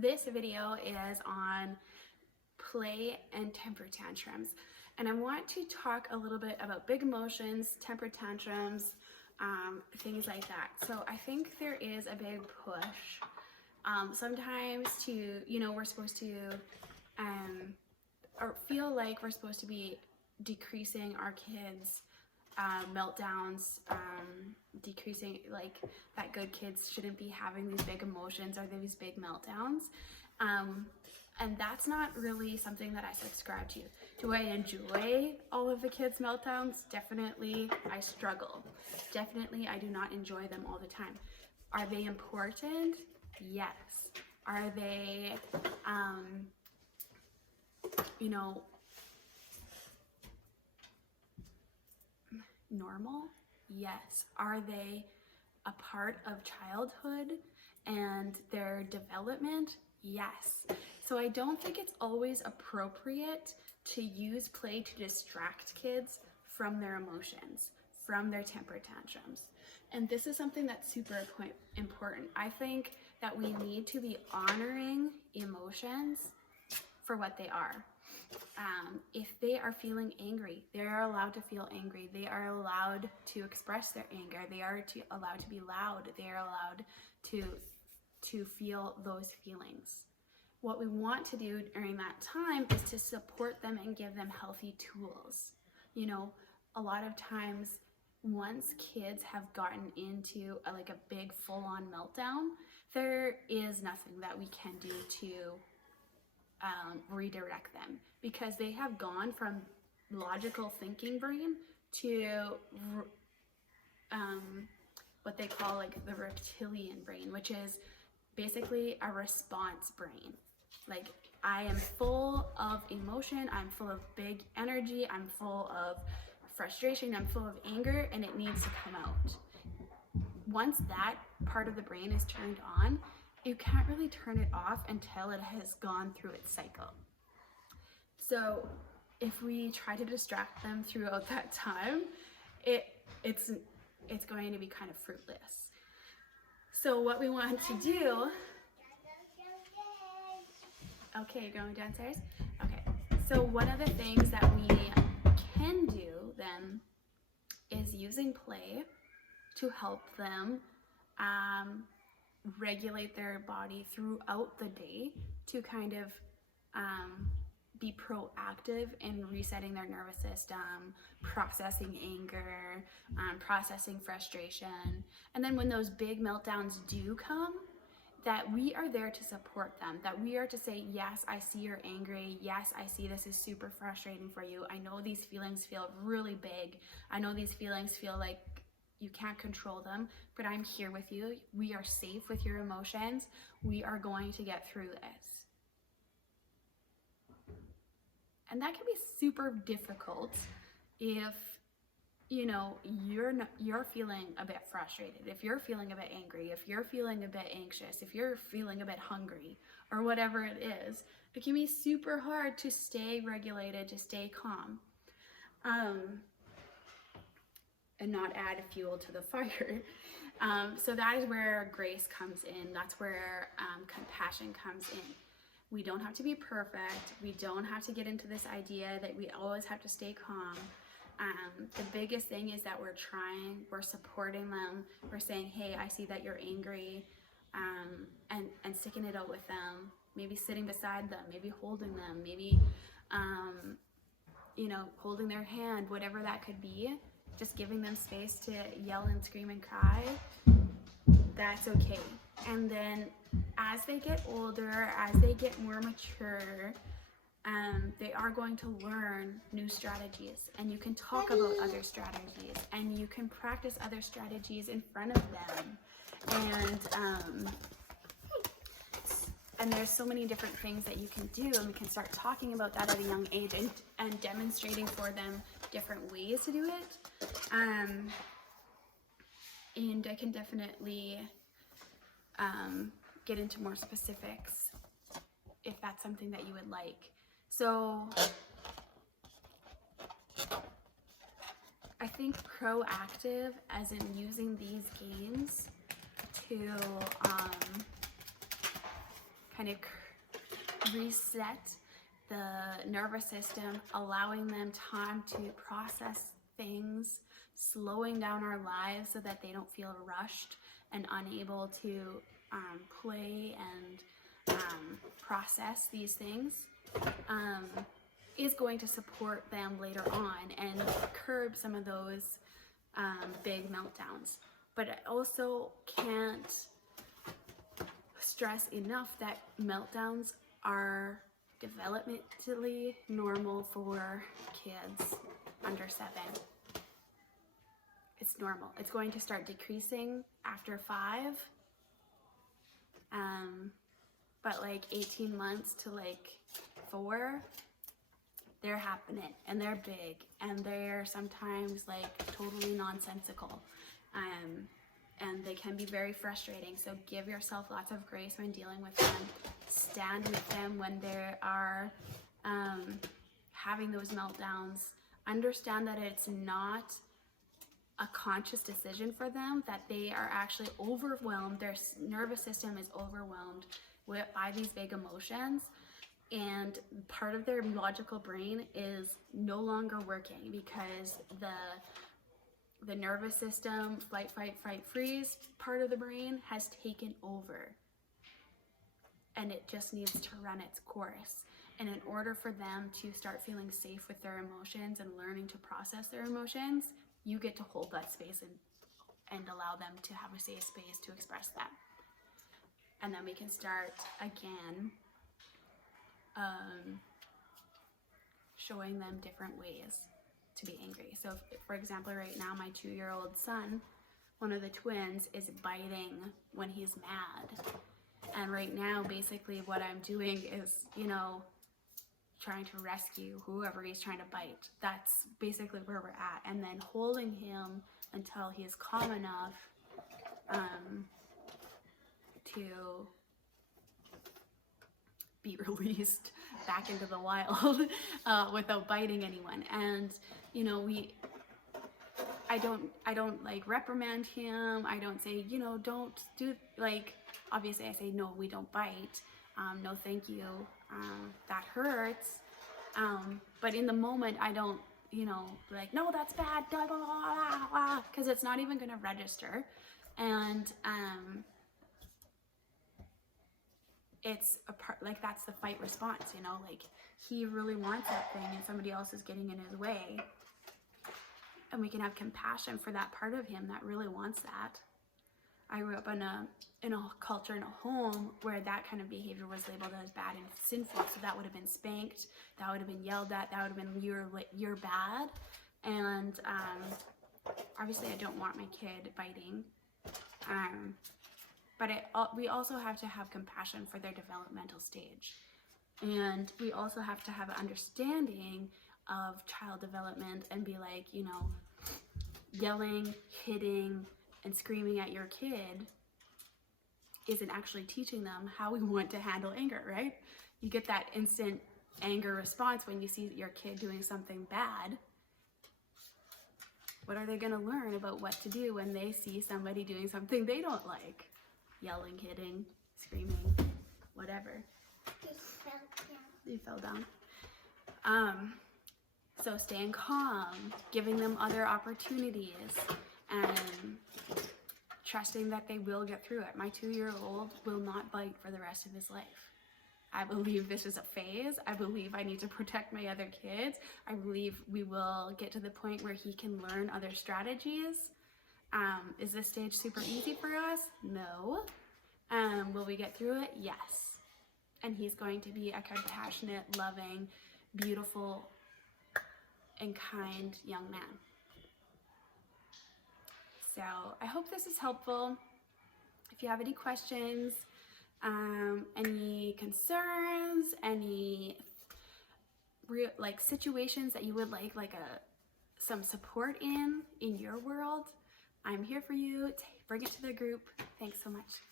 this video is on play and temper tantrums. And I want to talk a little bit about big emotions, temper tantrums, things like that. So I think there is a big push sometimes to, we're supposed to, or feel like we're supposed to be decreasing our kids' meltdowns, decreasing, like, that good kids shouldn't be having these big emotions or these big meltdowns. And that's not really something that I subscribe to. Do I enjoy all of the kids' meltdowns? Definitely, I struggle. Definitely, I do not enjoy them all the time. Are they important? Yes. Are they, normal? Yes. Are they a part of childhood and their development? Yes. So I don't think it's always appropriate to use play to distract kids from their emotions, from their temper tantrums. And this is something that's super important. I think that we need to be honoring emotions for what they are. If they are feeling angry, they are allowed to feel angry. They are allowed to express their anger. They are allowed to be loud. They are allowed to feel those feelings. What we want to do during that time is to support them and give them healthy tools. A lot of times, once kids have gotten into a big full-on meltdown, there is nothing that we can do to redirect them, because they have gone from logical thinking brain to what they call the reptilian brain, which is basically a response brain. I am full of emotion, I'm full of big energy, I'm full of frustration, I'm full of anger, and it needs to come out. Once that part of the brain is turned on, you can't really turn it off until it has gone through its cycle. So if we try to distract them throughout that time, it's going to be kind of fruitless. So what we want to do... Okay, you're going downstairs? Okay, so one of the things that we can do then is using play to help them regulate their body throughout the day, to kind of be proactive in resetting their nervous system, processing anger, processing frustration. And then when those big meltdowns do come, that we are there to support them, that we are to say, yes, I see you're angry. Yes, I see this is super frustrating for you. I know these feelings feel really big. I know these feelings feel like you can't control them, but I'm here with you. We are safe with your emotions. We are going to get through this. And that can be super difficult if you're feeling a bit frustrated, if you're feeling a bit angry, if you're feeling a bit anxious, if you're feeling a bit hungry, or whatever it is. It can be super hard to stay regulated, to stay calm, and not add fuel to the fire. So that is where grace comes in. That's where compassion comes in. We don't have to be perfect. We don't have to get into this idea that we always have to stay calm. The biggest thing is that we're supporting them. We're saying, hey, I see that you're angry, and sticking it out with them, maybe sitting beside them, maybe holding them, maybe, holding their hand, whatever that could be, just giving them space to yell and scream and cry. That's okay. And then as they get older, as they get more mature, they are going to learn new strategies, and you can talk about other strategies, and you can practice other strategies in front of them, and there's so many different things that you can do, and we can start talking about that at a young age, and demonstrating for them different ways to do it. And I can definitely get into more specifics if that's something that you would like. So I think proactive, as in using these games to kind of reset the nervous system, allowing them time to process things, slowing down our lives so that they don't feel rushed and unable to play and process these things, is going to support them later on and curb some of those big meltdowns. But I also can't stress enough that meltdowns are developmentally normal for kids under 7. It's normal. It's going to start decreasing after 5. But like 18 months to like 4, they're happening and they're big and they're sometimes like totally nonsensical. And they can be very frustrating. So give yourself lots of grace when dealing with them. Stand with them when they are having those meltdowns. Understand that it's not a conscious decision for them, that they are actually overwhelmed. Their nervous system is overwhelmed by these big emotions. And part of their logical brain is no longer working because the nervous system, flight, fight, freeze part of the brain has taken over. And it just needs to run its course. And in order for them to start feeling safe with their emotions and learning to process their emotions, you get to hold that space and allow them to have a safe space to express that. And then we can start again showing them different ways to be angry. So for example, right now my 2-year-old son, one of the twins, is biting when he's mad. And right now basically what I'm doing is, trying to rescue whoever he's trying to bite. That's basically where we're at. And then holding him until he is calm enough to be released back into the wild without biting anyone. And I don't like reprimand him. I don't say, don't do, like, obviously I say, no, we don't bite. No, thank you. That hurts. But in the moment, I don't, like, no, that's bad, blah, blah, blah, blah, because it's not even going to register. And it's a part, like, that's the fight response, like, he really wants that thing and somebody else is getting in his way. And we can have compassion for that part of him that really wants that. I grew up in a culture, in a home where that kind of behavior was labeled as bad and sinful. So that would have been spanked, that would have been yelled at, that would have been you're bad. And obviously I don't want my kid biting. But we also have to have compassion for their developmental stage. And we also have to have an understanding of child development and be like, yelling, hitting, and screaming at your kid isn't actually teaching them how we want to handle anger, right? You get that instant anger response when you see your kid doing something bad. What are they going to learn about what to do when they see somebody doing something they don't like? Yelling, hitting, screaming, whatever. You fell down. So staying calm, giving them other opportunities, and trusting that they will get through it. My 2-year-old will not bite for the rest of his life. I believe this is a phase. I believe I need to protect my other kids. I believe we will get to the point where he can learn other strategies. Is this stage super easy for us? No. Will we get through it? Yes. And he's going to be a compassionate, loving, beautiful, and kind young man. So I hope this is helpful. If you have any questions, any concerns, any situations that you would like some support in your world, I'm here for you. Bring it to the group. Thanks so much.